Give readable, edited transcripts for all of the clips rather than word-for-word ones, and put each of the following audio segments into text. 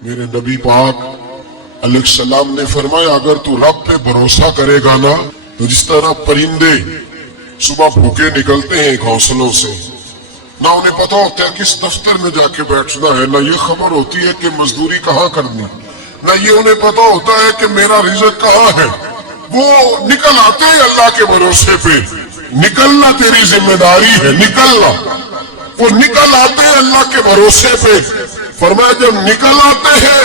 میرے نبی پاک علیہ السلام نے فرمایا اگر تو رب پہ بھروسہ کرے گا نا تو جس طرح پرندے صبح بھوکے نکلتے ہیں گھونسلوں سے، نہ انہیں پتا ہوتا ہے کس دفتر میں جا کے بیٹھنا ہے، نہ یہ خبر ہوتی ہے کہ مزدوری کہاں کرنی، نہ یہ انہیں پتا ہوتا ہے کہ میرا رزق کہاں ہے، وہ نکل آتے ہیں اللہ کے بھروسے پہ۔ نکلنا تیری ذمہ داری ہے، نکلنا، وہ نکل آتے ہیں اللہ کے بھروسے پہ۔ فرمایا جب نکل آتے ہیں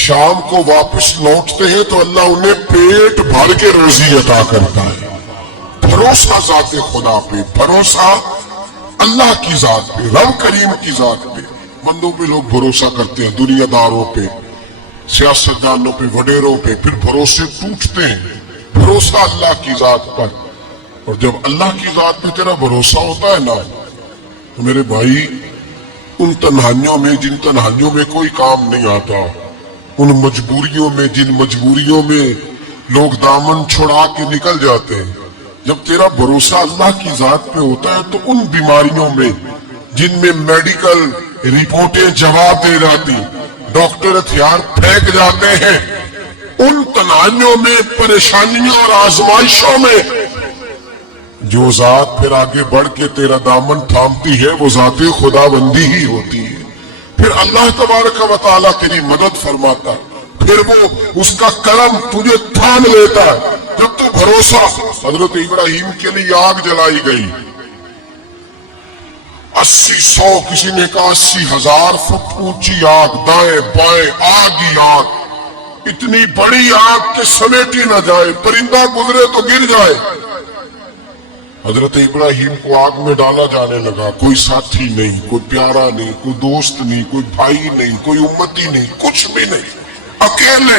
شام کو واپس لوٹتے ہیں تو اللہ انہیں پیٹ بھر کے رزق عطا کرتا ہے۔ بھروسہ ذات خدا پہ، بھروسہ اللہ کی ذات پہ، رب کریم کی ذات پہ۔ بندوں پہ لوگ بھروسہ کرتے ہیں، دنیا داروں پہ، سیاستدانوں پہ، وڈیروں پہ، پھر بھروسے ٹوٹتے ہیں۔ بھروسہ اللہ کی ذات پر، اور جب اللہ کی ذات پہ تیرا بھروسہ ہوتا ہے نا تو میرے بھائی ان تنہائیوں میں جن تنہائیوں میں کوئی کام نہیں آتا، ان مجبوریوں میں جن مجبوریوں میں لوگ دامن چھڑا کے نکل جاتے ہیں، جب تیرا بھروسہ اللہ کی ذات پہ ہوتا ہے تو ان بیماریوں میں جن میں میڈیکل رپورٹیں جواب دے جاتی، ڈاکٹر ہتھیار پھینک جاتے ہیں، ان تنہائیوں میں، پریشانیوں اور آزمائشوں میں جو ذات پھر آگے بڑھ کے تیرا دامن تھامتی ہے وہ ذات خدا بندی ہی ہوتی ہے۔ پھر اللہ تبارک و تعالیٰ تیری مدد فرماتا ہے، پھر وہ اس کا کرم تجھے تھام لیتا ہے۔ جب تو بھروسہ، حضرت ابراہیم کے لیے آگ جلائی گئی، 80-100 کسی نے کہا 80,000 فٹ اونچی آگ، دائیں بائیں آگ ہی آگ، اتنی بڑی آگ کہ سمیٹی نہ جائے، پرندہ گزرے تو گر جائے۔ حضرت ابراہیم کو آگ میں ڈالا جانے لگا، کوئی ساتھی نہیں، کوئی پیارا نہیں، کوئی دوست نہیں، کوئی بھائی نہیں، کوئی امتی نہیں، کچھ بھی نہیں، اکیلے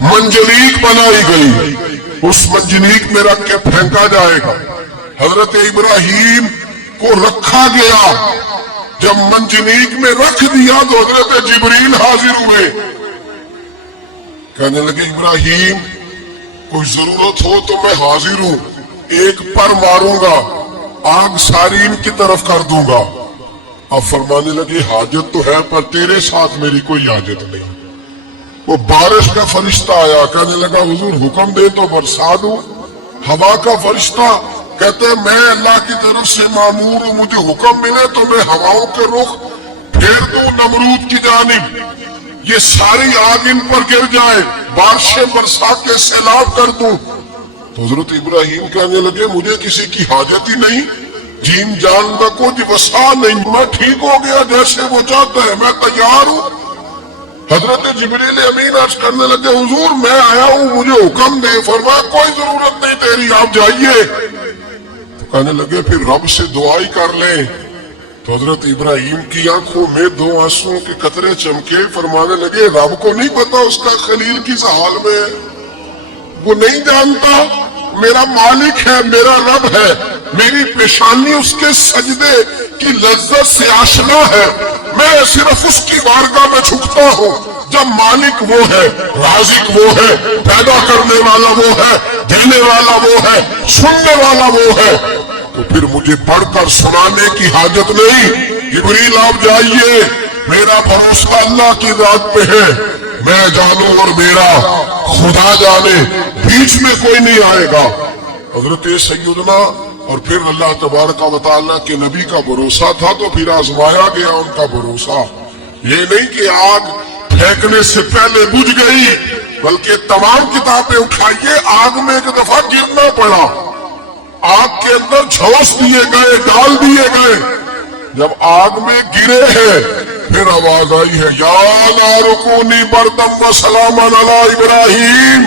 منجنیق بنائی گئی، اس منجنیق میں رکھ کے پھینکا جائے گا۔ حضرت ابراہیم کو رکھا گیا، جب منجنیق میں رکھ دیا تو حضرت جبریل حاضر ہوئے، کہنے لگے ابراہیم کوئی ضرورت ہو تو میں حاضر ہوں، ایک پر ماروں گا آگ ساری ان کی طرف کر دوں گا۔ اب فرمانے لگے حاجت تو ہے پر تیرے ساتھ میری کوئی حاجت نہیں۔ وہ بارش کا فرشتہ آیا، کہنے لگا حضور حکم دے تو برسا دوں۔ ہوا کا فرشتہ کہتے میں اللہ کی طرف سے مامور ہوں، مجھے حکم ملے تو میں ہواؤں کے رخ پھیر دوں نمرود کی جانب، یہ ساری آگ ان پر گر جائے، بارشیں برسا کے سیلاب کر دوں۔ تو حضرت ابراہیم کہنے لگے مجھے کسی کی حاجت ہی نہیں، جین جان نہ کچھ وسع نہیں، میں ٹھیک ہو گیا جیسے وہ چاہتا ہے، میں تیار ہوں۔ حضرت جبریل امین عرض کرنے لگے حضور میں آیا ہوں، مجھے حکم دے۔ فرمایا کوئی ضرورت نہیں تیری، آپ جائیے۔ تو کہنے لگے پھر رب سے دعا ہی کر لیں۔ تو حضرت ابراہیم کی آنکھوں میں 2 آنسوؤں کے قطرے چمکے، فرمانے لگے رب کو نہیں پتا اس کا خلیل کس حال میں ہے، وہ نہیں جانتا، میرا مالک ہے، میرا رب ہے، میری پیشانی اس کے سجدے کی لذت سے آشنا ہے، میں صرف اس کی بارگاہ میں جھکتا ہوں۔ جب مالک وہ ہے، رازق وہ ہے، پیدا کرنے والا وہ ہے، دینے والا وہ ہے، سننے والا وہ ہے، تو پھر مجھے پڑھ کر سنانے کی حاجت نہیں۔ جبریل آپ جائیے، میرا بھروسہ اللہ کی ذات پہ ہے، میں جانوں اور میرا خدا جانے، بیچ میں کوئی نہیں آئے گا۔ حضرت سیدنا اور پھر اللہ تبارک و تعالیٰ کے نبی کا بھروسہ تھا تو پھر آزمایا گیا ان کا بھروسہ۔ یہ نہیں کہ آگ پھینکنے سے پہلے بجھ گئی، بلکہ تمام کتابیں اٹھائیے، آگ میں ایک دفعہ گرنا پڑا، آگ کے اندر جھونس دیے گئے، ڈال دیے گئے، جب آگ میں گرے ہیں پھر آواز آئی ہے یا نار کونی بردم و سلاما علی ابراہیم،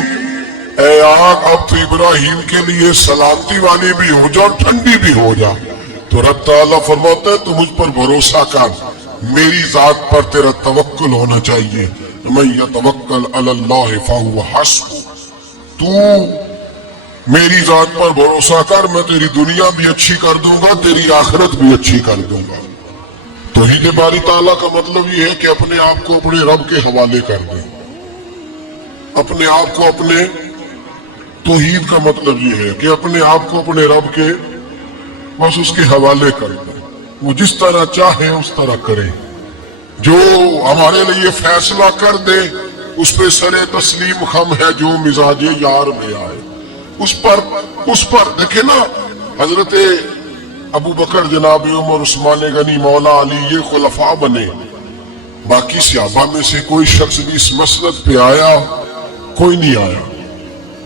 اے آگ اب تو ابراہیم کے لیے سلامتی والی بھی ہو جا اور ٹھنڈی بھی ہو جا۔ تو رب تعالیٰ فرماتا ہے تو مجھ پر بھروسہ کر، میری ذات پر تیرا توکل ہونا چاہیے، من یتوکل علی اللہ فہو حسبہ، تو میری ذات پر بھروسہ کر، میں تیری دنیا بھی اچھی کر دوں گا، تیری آخرت بھی اچھی کر دوں گا۔ توحید باری تعالیٰ کا مطلب یہ ہے کہ اپنے آپ کو اپنے رب کے حوالے کر دیں، اپنے آپ کو اپنے، توحید کا مطلب یہ ہے کہ اپنے آپ کو اپنے رب کے بس اس کے حوالے کر دیں، وہ جس طرح چاہے اس طرح کرے، جو ہمارے لیے فیصلہ کر دے اس پہ سر تسلیم خم ہے، جو مزاج یار میں آئے اس پر دیکھیں نا، حضرت ابو بکر، جناب عمر، عثمان غنی، مولا علی، یہ خلفاء بنے، باقی صحابہ میں سے کوئی شخص بھی اس مسلک پہ آیا؟ کوئی نہیں آیا۔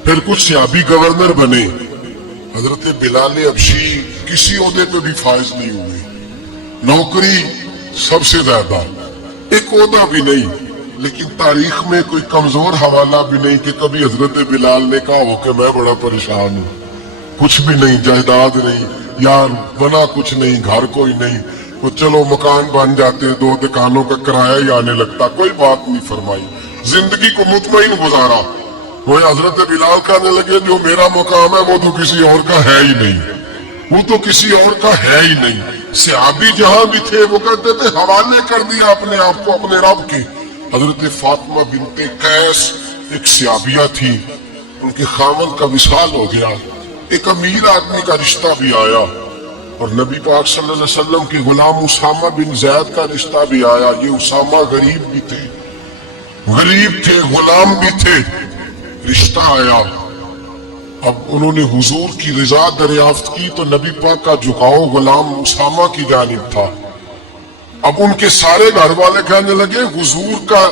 پھر کچھ صحابی گورنر بنے، حضرت بلال حبشی کسی عہدے پہ بھی فائز نہیں ہوئے، نوکری سب سے زیادہ، ایک عہدہ بھی نہیں، لیکن تاریخ میں کوئی کمزور حوالہ بھی نہیں کہ کبھی حضرت بلال نے کہا ہو کہ میں بڑا پریشان ہوں، کچھ بھی نہیں، جائیداد نہیں، یار بنا کچھ نہیں، گھر کوئی نہیں، وہ چلو مکان بن جاتے، 2 دکانوں کا کرایہ ہی آنے لگتا، کوئی بات نہیں فرمائی، زندگی کو مطمئن گزارا۔ وہ حضرت بلال کہنے لگے جو میرا مقام ہے وہ تو کسی اور کا ہے ہی نہیں، وہ تو کسی اور کا ہے ہی نہیں۔ صحابی جہاں بھی تھے وہ کہتے تھے حوالے کر دیا اپنے آپ کو اپنے رب کے۔ حضرت فاطمہ بنت قیس ایک صحابیہ تھی، ان کے خاوند کا وصال ہو گیا، ایک امیر آدمی کا رشتہ بھی آیا، اور نبی پاک صلی اللہ علیہ وسلم کے غلام اسامہ بن زید کا رشتہ بھی آیا۔ یہ اسامہ غریب بھی تھے، غلام بھی تھے، رشتہ آیا۔ اب انہوں نے حضور کی رضا دریافت کی تو نبی پاک کا جھکاؤ غلام اسامہ کی جانب تھا۔ اب ان کے سارے گھر والے کہنے لگے حضور کا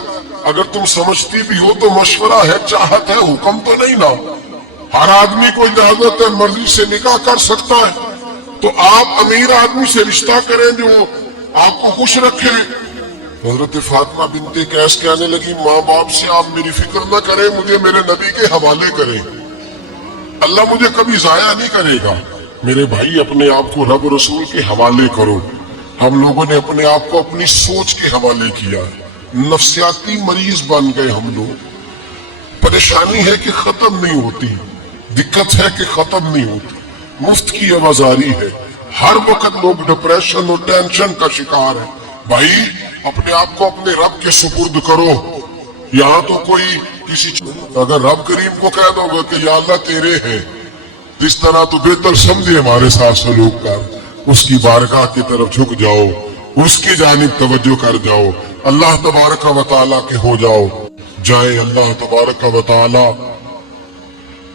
اگر تم سمجھتی بھی ہو تو مشورہ ہے، چاہت ہے، حکم تو نہیں نا، ہر آدمی کو اجازت ہے، مرضی سے نکاح کر سکتا ہے، تو آپ امیر آدمی سے رشتہ کریں جو آپ کو خوش رکھے۔ حضرت فاطمہ بنت قیس کہنے لگی ماں باپ سے آپ میری فکر نہ کریں، مجھے میرے نبی کے حوالے کریں، اللہ مجھے کبھی ضائع نہیں کرے گا۔ میرے بھائی اپنے آپ کو رب رسول کے حوالے کرو۔ ہم لوگوں نے اپنے آپ کو اپنی سوچ کے حوالے کیا، نفسیاتی مریض بن گئے ہم لوگ۔ پریشانی ہے کہ ختم نہیں ہوتی، دقت ہے کہ ختم نہیں ہوتی، مفت کی آوازاری ہے، ہر وقت لوگ ڈپریشن اور ٹینشن کا شکار ہے۔ بھائی اپنے آپ کو اپنے رب کے سپرد کرو۔ یہاں تو کوئی اگر رب کریم کو کہہ دو گے کہ یا اللہ تیرے ہے، اس طرح تو بہتر سمجھے ہمارے ساتھ سلوک کر، اس کی بارگاہ کی طرف جھک جاؤ، اس کی جانب توجہ کر جاؤ، اللہ تبارک و تعالیٰ کے ہو جاؤ۔ جائے اللہ تبارک و تعالیٰ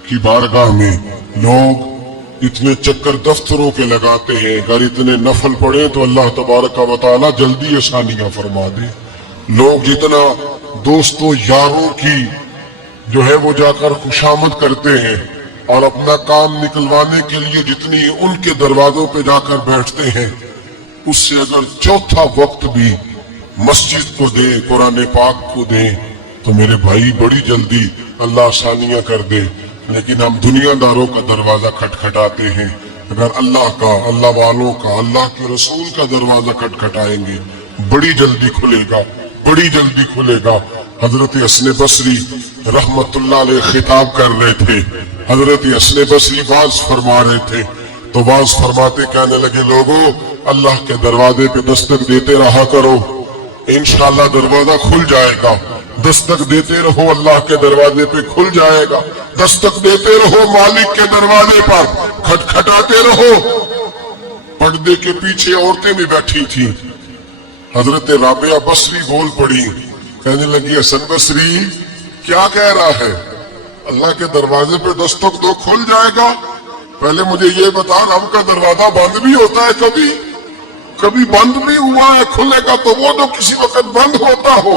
کی بارگاہ میں لوگ اتنے چکر دفتروں کے لگاتے ہیں، اگر اتنے نفل پڑھیں تو اللہ تبارک و تعالیٰ جلدی آسانیاں فرما دے۔ لوگ جتنا دوستوں یاروں کی جو ہے وہ جا کر خوشامد کرتے ہیں اور اپنا کام نکلوانے کے لیے جتنی ان کے دروازوں پہ جا کر بیٹھتے ہیں، اس سے اگر چوتھا وقت بھی مسجد کو دیں، قرآن پاک کو دیں تو میرے بھائی بڑی جلدی اللہ آسانیاں کر دے۔ لیکن ہم دنیا داروں کا دروازہ کھٹکھٹاتے ہیں، اگر اللہ کا، اللہ والوں کا، اللہ کے رسول کا دروازہ کھٹکھٹائیں گے بڑی جلدی کھلے گا، بڑی جلدی کھلے گا۔ حضرت حسن بصری رحمت اللہ علیہ خطاب کر رہے تھے، حضرت حسن بصری واز فرما رہے تھے تو واز فرماتے کہنے لگے لوگوں اللہ کے دروازے پہ دستک دیتے رہا کرو، انشاءاللہ دروازہ کھل جائے گا۔ دستک دیتے رہو، اللہ کے دروازے پہ کھل جائے گا۔ دستک دیتے رہو، مالک کے دروازے پر کھٹکھٹاتے رہو۔ پردے کے پیچھے عورتیں بھی بیٹھی تھیں، حضرت رابعہ بصری بول پڑی، کہنے لگی حسن بصری کیا کہہ رہا ہے؟ اللہ کے دروازے پہ دستک دو کھل جائے گا؟ پہلے مجھے یہ بتا رب کا دروازہ بند بھی ہوتا ہے کبھی بند بھی ہوا ہے، کھلے گا تو وہ تو کسی وقت بند ہوتا ہو۔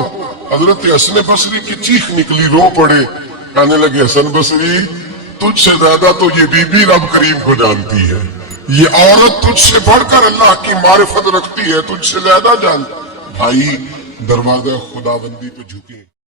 حضرت حسن بصری کی چیخ نکلی، رو پڑے، کہنے لگے حسن بصری تجھ سے زیادہ تو یہ بی بی رب کریم کو جانتی ہے، یہ عورت تجھ سے بڑھ کر اللہ کی معرفت رکھتی ہے، تجھ سے زیادہ جانتی۔ بھائی دروازہ خدا بندی پہ جھکے۔